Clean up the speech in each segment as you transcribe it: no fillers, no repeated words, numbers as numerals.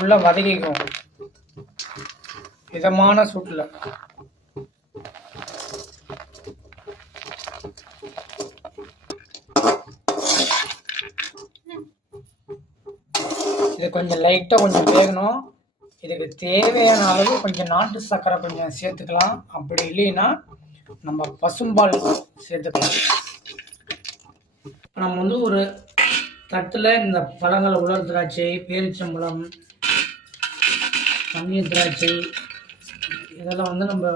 உள்ள வதக்கிக்கும் மிதமான சூட்டில். இது கொஞ்சம் லைட்டாக கொஞ்சம் வேகணும். இதுக்கு தேவையான அளவு கொஞ்சம் நாட்டு சர்க்கரை கொஞ்சம் சேர்த்துக்கலாம். அப்படி இல்லைன்னா நம்ம பசும்பால் சேர்த்துக்கலாம். நம்ம வந்து ஒரு தட்டில் இந்த பழங்கள் உலர் திராட்சை, பேரிச்சம்பழம், பன்னீர் திராட்சை இதெல்லாம் வந்து நம்ம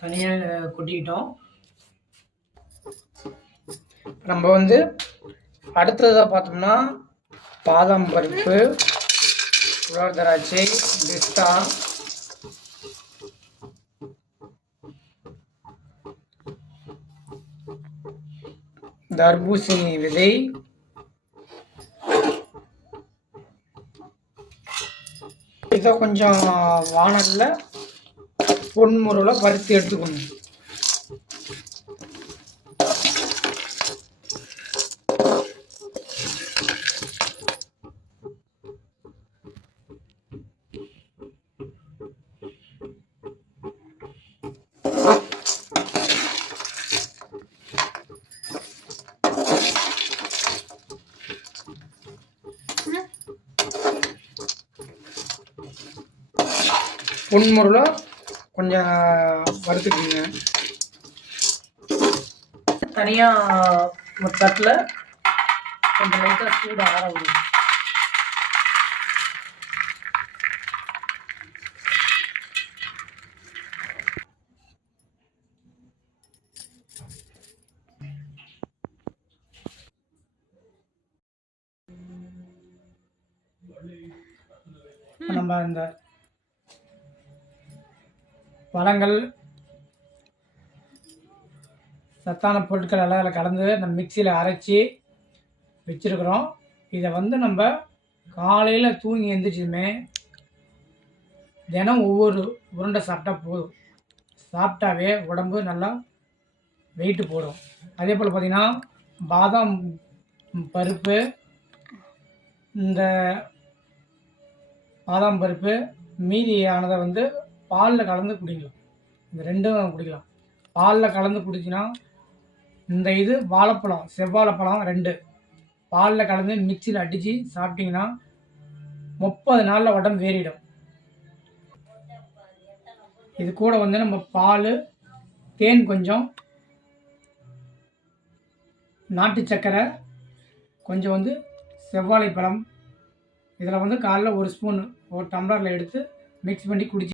தனியாக கொட்டிக்கிட்டோம். நம்ம வந்து அடுத்ததாக பார்த்தோம்னா பாதாம் பருப்பு, உலர் திராட்சை, பிஸ்தா, தர்பூசணி விதை, இதை கொஞ்சம் வானல்ல பொன்முறையில் வறுத்து எடுத்துக்கணும். பொன்முறையில் கொஞ்சம் வறுத்துக்கிங்க. தனியாக ஒரு தட்டில் கொஞ்சம் லைட்டாக சூடு ஆற விடுங்க. நம்ம இந்த பழங்கள், சத்தான பொருட்கள் எல்லாம் அதில் கலந்து நம்ம மிக்சியில் அரைச்சி வச்சுருக்குறோம். இதை வந்து நம்ம காலையில் தூங்கி எழுந்திரிச்சதுமே தினம் ஒவ்வொரு உருண்டை சாப்பிட்டா போதும். சாப்பிட்டாவே உடம்பு நல்லா வெயிட்டு போடும். அதே போல் பார்த்திங்கன்னா பாதாம் பருப்பு, இந்த பாதாம் பருப்பு மீதியானதை வந்து பாலில் கலந்து குடிக்கலாம். இந்த ரெண்டும் குடிக்கலாம். பாலில் கலந்து குடிச்சின்னா இந்த இது வாழைப்பழம், செவ்வாழைப்பழம் 2 பாலில் கலந்து மிக்சியில் அடித்து சாப்பிட்டிங்கன்னா 30 நாளில் உடம்பு ஏறிடும். இது கூட வந்து நம்ம பால், தேன், கொஞ்சம் நாட்டு சர்க்கரை, கொஞ்சம் வந்து செவ்வாழைப்பழம், இதில் வந்து காலைல 1 ஸ்பூன் ஒரு டம்ளரில் எடுத்து மிக்ஸ் பண்ணி குடிச்சு